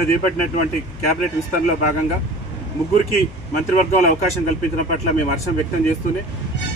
నిన్న చేపట్టినటువంటి క్యాబినెట్ విస్తరణలో భాగంగా ముగ్గురికి మంత్రివర్గంలో అవకాశం కల్పించడం పట్ల మేము హర్షం వ్యక్తం చేస్తూనే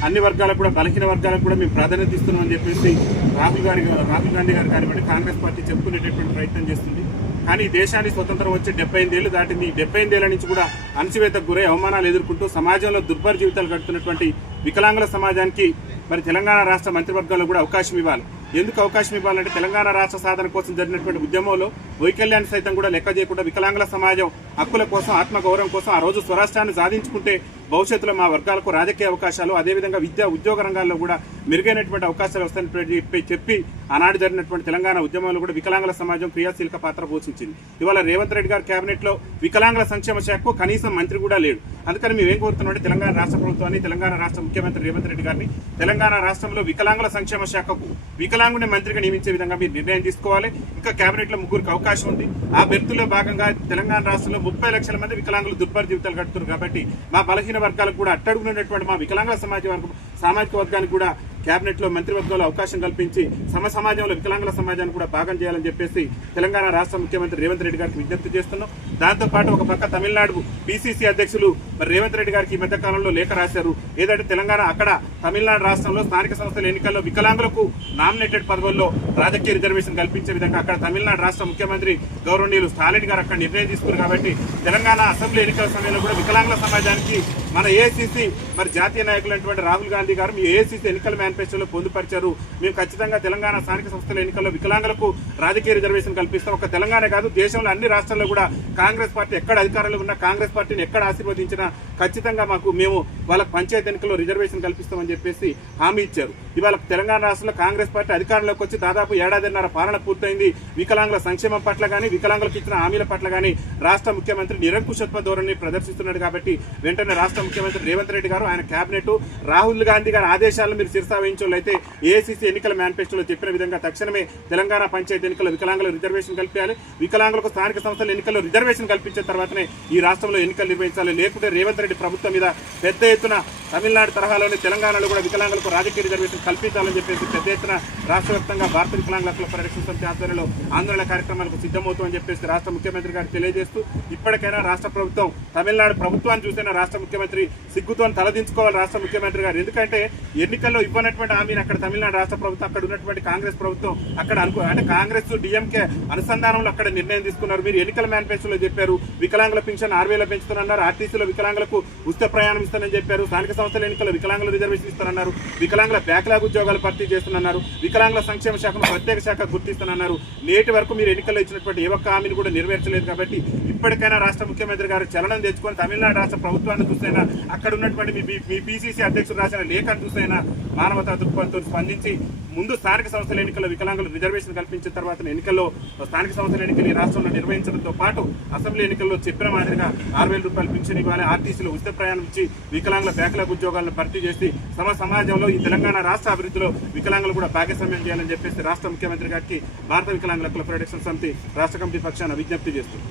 అన్ని వర్గాలకు కూడా బలహీన వర్గాలకు కూడా మేము ప్రాధాన్యత ఇస్తున్నామని చెప్పేసి రాహుల్ గారి రాహుల్ గాంధీ గారు కానివ్వండి కాంగ్రెస్ పార్టీ చెప్పుకునేటటువంటి ప్రయత్నం చేస్తుంది. కానీ దేశాన్ని దేశానికి స్వతంత్రం వచ్చి డెబ్బై ఏళ్ళు దాటింది. డెబ్బై ఐదేళ్ళ నుంచి కూడా అణచివేతకు గురై అవమానాలు ఎదుర్కొంటూ సమాజంలో దుర్భర జీవితాలు గడుపుతున్నటువంటి వికలాంగుల సమాజానికి మరి తెలంగాణ రాష్ట్ర మంత్రివర్గంలో కూడా అవకాశం ఇవ్వాలి. ఎందుకు అవకాశం ఇవ్వాలంటే తెలంగాణ రాష్ట్ర సాధన కోసం జరిగినటువంటి ఉద్యమంలో వైకల్యాన్ని సైతం కూడా లెక్క చేయకుండా వికలాంగుల సమాజం హక్కుల కోసం ఆత్మగౌరవం కోసం ఆ రోజు స్వరాష్ట్రాన్ని సాధించుకుంటే భవిష్యత్తులో మా వర్గాలకు రాజకీయ అవకాశాలు అదేవిధంగా విద్యా ఉద్యోగ రంగాల్లో కూడా మెరుగైనటువంటి అవకాశాలు వస్తాయని చెప్పి చెప్పి ఆనాడు జరిగినటువంటి తెలంగాణ ఉద్యమంలో కూడా వికలాంగుల సమాజం క్రియాశీలక పాత్ర పోషించింది. ఇవాళ రేవంత్ రెడ్డి గారి కేబినెట్లో వికలాంగుల సంక్షేమ శాఖకు కనీసం మంత్రి కూడా లేడు. అందుకని మేము ఏం కోరుతున్నామంటే తెలంగాణ రాష్ట్ర ప్రభుత్వాన్ని తెలంగాణ రాష్ట్ర ముఖ్యమంత్రి రేవంత్ రెడ్డి గారిని తెలంగాణ రాష్ట్రంలో వికలాంగుల సంక్షేమ శాఖకు వికలాంగుని మంత్రిగా నియమించే విధంగా మీరు నిర్ణయం తీసుకోవాలి. ఇంకా కేబినెట్లో ముగ్గురికి అవకాశం ఉంది. ఆ బెర్తుల్లో భాగంగా తెలంగాణ రాష్ట్రంలో ముప్పై లక్షల మంది వికలాంగులు దుర్భర జీవితాలు కడుతున్నారు కాబట్టి మా బలహీన వర్గాలకు కూడా అట్టడుగునటువంటి మా వికలాంగుల సమాజ వర్గం సామాజిక వర్గానికి కూడా క్యాబినెట్లో మంత్రివర్గంలో అవకాశం కల్పించి సమ సమాజంలో వికలాంగుల సమాజాన్ని కూడా భాగం చేయాలని చెప్పేసి తెలంగాణ రాష్ట్ర ముఖ్యమంత్రి రేవంత్ రెడ్డి గారికి విజ్ఞప్తి చేస్తున్నాం. దాంతోపాటు ఒక పక్క తమిళనాడు పిసిసి అధ్యక్షులు మరి రేవంత్ రెడ్డి గారికి ఈ మధ్య కాలంలో లేఖ రాశారు. ఏదంటే తెలంగాణ అక్కడ తమిళనాడు రాష్ట్రంలో స్థానిక సంస్థల ఎన్నికల్లో వికలాంగులకు నామినేటెడ్ పదవుల్లో రాజకీయ రిజర్వేషన్ కల్పించే విధంగా అక్కడ తమిళనాడు రాష్ట్ర ముఖ్యమంత్రి గౌరవనీయులు స్టాలిన్ గారు అక్కడ నిర్ణయం తీసుకున్నారు కాబట్టి తెలంగాణ అసెంబ్లీ ఎన్నికల సమయంలో కూడా వికలాంగుల సమాజానికి మన ఏఐసీసీ మరి జాతీయ నాయకులైనటువంటి రాహుల్ గాంధీ గారు మీ ఏఐసీసీ ఎన్నికల మేనిఫెస్టోలో పొందుపరిచారు. మేము ఖచ్చితంగా తెలంగాణ స్థానిక సంస్థల ఎన్నికల్లో వికలాంగులకు రాజకీయ రిజర్వేషన్ కల్పిస్తాం. ఒక తెలంగాణ కాదు దేశంలో అన్ని రాష్ట్రాల్లో కూడా కాంగ్రెస్ పార్టీ ఎక్కడ అధికారంలో ఉన్నా కాంగ్రెస్ పార్టీని ఎక్కడ ఆశీర్వదించినా ఖచ్చితంగా మాకు మేము వాళ్ళకి పంచాయతీ ఎన్నికల్లో రిజర్వేషన్ కల్పిస్తామని చెప్పేసి హామీ ఇచ్చారు. ఇవాళ తెలంగాణ రాష్ట్రంలో కాంగ్రెస్ పార్టీ అధికారంలోకి వచ్చి దాదాపు ఏడాదిన్నర పాలన పూర్తయింది. వికలాంగుల సంక్షేమం పట్ల కానీ వికలాంగులకు ఇచ్చిన హామీల పట్ల కానీ రాష్ట్ర ముఖ్యమంత్రి నిరంకుశత్వ ధోరణి ప్రదర్శిస్తున్నాడు కాబట్టి వెంటనే రాష్ట్ర ముఖ్యమంత్రి రేవంత్ రెడ్డి గారు ఆయన కేబినెట్ రాహుల్ గాంధీ గారి ఆదేశాలను మీరు శిరసా ఏసీసీ ఏఐసీసీ ఎన్నికల మేనిఫెస్టోలో చెప్పిన విధంగా తక్షణమే తెలంగాణ పంచాయతీ ఎన్నికల్లో వికలాంగుల రిజర్వేషన్ కల్పించాలి. వికలాంగులకు స్థానిక సంస్థల ఎన్నికల్లో రిజర్వేషన్ కల్పించిన తర్వాతనే ఈ రాష్ట్రంలో ఎన్నికలు నిర్వహించాలి. లేకుంటే రేవంత్ రెడ్డి ప్రభుత్వం మీద పెద్ద ఎత్తున తమిళనాడు తరహాలోని తెలంగాణలో కూడా వికలాంగులకు రాజకీయ రిజర్వేషన్ కల్పించాలని చెప్పేసి పెద్ద ఎత్తున రాష్ట్ర వ్యాప్తంగా భారత వికలాంగుల హక్కుల పరిరక్షణ సమితి ఆధ్వర్యంలో ఆందోళన కార్యక్రమాలకు సిద్ధమవుతామని చెప్పేసి రాష్ట్ర ముఖ్యమంత్రి గారు తెలియజేస్తూ ఇప్పటికైనా రాష్ట్ర ప్రభుత్వం తమిళనాడు ప్రభుత్వాన్ని చూసైనా రాష్ట్ర ముఖ్యమంత్రి సిగ్గుతో తలదించుకోవాలి రాష్ట్ర ముఖ్యమంత్రి గారు. ఎందుకంటే ఎన్నికల్లో ఇవ్వనటువంటి హామీని అక్కడ తమిళనాడు రాష్ట్ర ప్రభుత్వం అక్కడ ఉన్నటువంటి కాంగ్రెస్ ప్రభుత్వం అక్కడ అనుకో అంటే కాంగ్రెస్ డిఎంకే అనుసంధానంలో అక్కడ నిర్ణయం తీసుకున్నారు. మీరు ఎన్నికల మేనిఫెస్టోలో చెప్పారు వికలాంగుల పెన్షన్ ఆరు వేల పెంచుతానన్నారు ఆర్టీసీలో వికలాంగులకు ఉచిత ప్రయాణం ఇస్తానని చెప్పారు స్థానిక సంస్థల ఎన్నికల్లో వికలాంగుల రిజర్వేషన్ ఇస్తానన్నారు వికలాంగుల బ్యాక్లాగ్ ఉద్యోగాలు భర్తీ చేస్తున్నారు వికలాంగుల సంక్షేమ శాఖను ప్రత్యేక శాఖ గుర్తిస్తానన్నారు నేటి వరకు మీరు ఎన్నికల్లో ఇచ్చినటువంటి ఏ ఒక్క హామీని కూడా నెరవేర్చలేదు కాబట్టి ఇప్పటికైనా రాష్ట్ర ముఖ్యమంత్రి గారు చలనం తెచ్చుకొని తమిళనాడు రాష్ట్ర ప్రభుత్వాన్ని చూసైనా అక్కడ ఉన్నటువంటి మీ మీ- పీసీసీ అధ్యక్షుడు రాసిన లేఖను చూసైనా మానవతా దృక్పథంతో స్పందించి ముందు స్థానిక సంస్థల ఎన్నికల్లో వికలాంగులు రిజర్వేషన్ కల్పించిన తర్వాత ఎన్నికల్లో స్థానిక సంస్థల ఎన్నికలు ఈ రాష్ట్రంలో నిర్వహించడంతో పాటు అసెంబ్లీ ఎన్నికల్లో చెప్పిన మాదిరిగా ఆరు వేల రూపాయలు పింఛన్ ఇవ్వాలి ఆర్టీసీలో ఉచిత ప్రయాణం ఇచ్చి వికలాంగుల బ్యాక్లాగ్ ఉద్యోగాలను భర్తీ చేసి సమ సమాజంలో ఈ తెలంగాణ రాష్ట్ర అభివృద్ధిలో వికలాంగులు కూడా భాగస్వామ్యం చేయాలని చెప్పేసి రాష్ట్ర ముఖ్యమంత్రి గారికి భారత వికలాంగుల ఫెడరేషన్ సమితి రాష్ట్ర కమిటీ పక్షాన విజ్ఞప్తి చేస్తుంది.